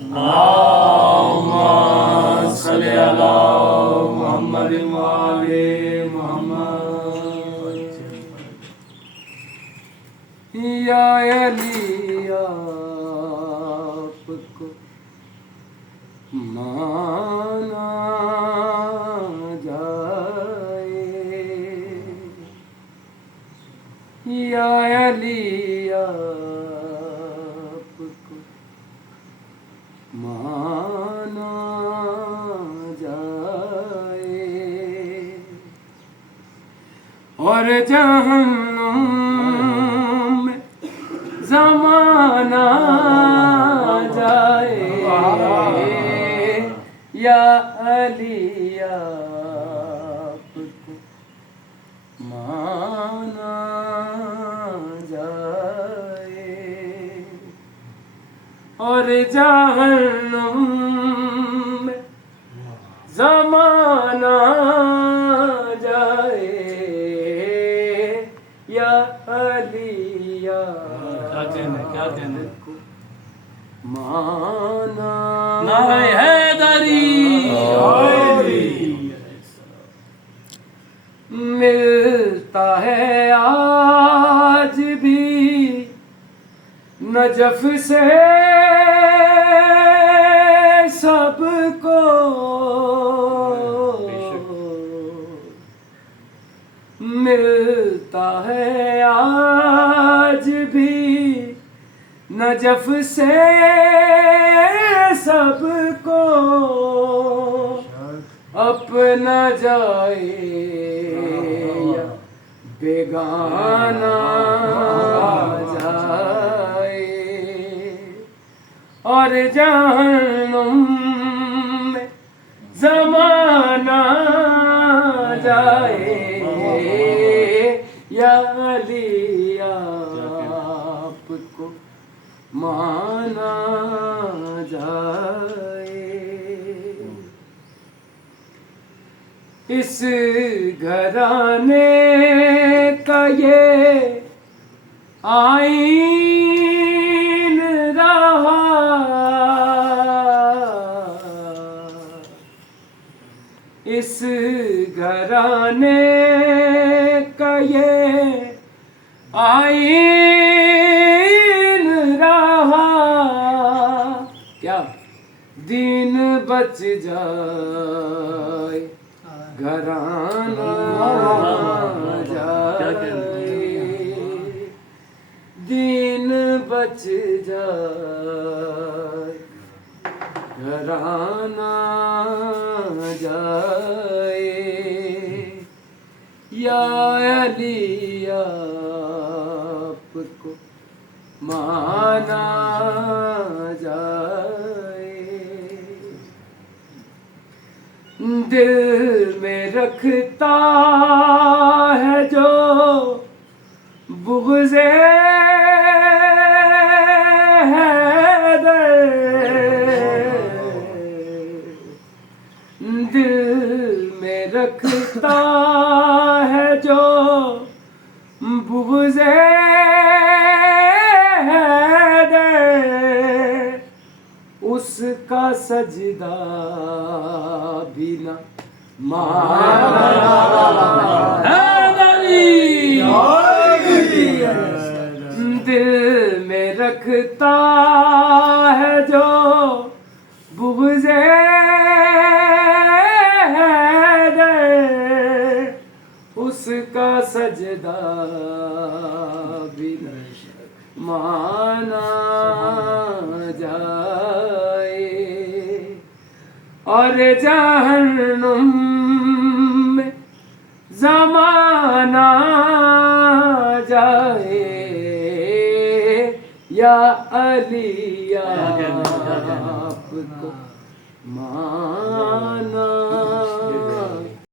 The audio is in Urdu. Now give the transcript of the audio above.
اللهم صل على محمد وآل محمد یا علی آپ کو مانا جائے، یا علی آپ کو مانا جائے، اور جہنم میں زمانہ جائے، یا علی آپ کو مانا جائے، اور جہنم میں زمانہ جائے، یا علی کیا کہنا کو مانا نعرہ حیدری ملتا ہے آج بھی نجف سے سب کو، ملتا ہے آج بھی نجف سے سب کو، اپنا جائے یا بیگانہ جائے، اور جہنم میں زمانہ جائے، یا علی آپ کو مانا جائے، اس گھرانے کا یہ آئین رہا، اس گھرانے کا یہ آئین رہا، کیا دین بچ جائے گھرانہ جائے، دین بچ جائے گھرانہ جائے، یا علی آپ کو مانا جائے، دل میں رکھتا ہے جو بغض حیدر، دل میں رکھتا ہے جو بغض حیدر، اس کا سجدہ بھی نہ مانا، دل میں رکھتا ہے جو بغض حیدر، اس کا سجدہ بھی نہ مانا جائے، اور جہنم میں زمانہ جائے، یا علی آپ کو مانا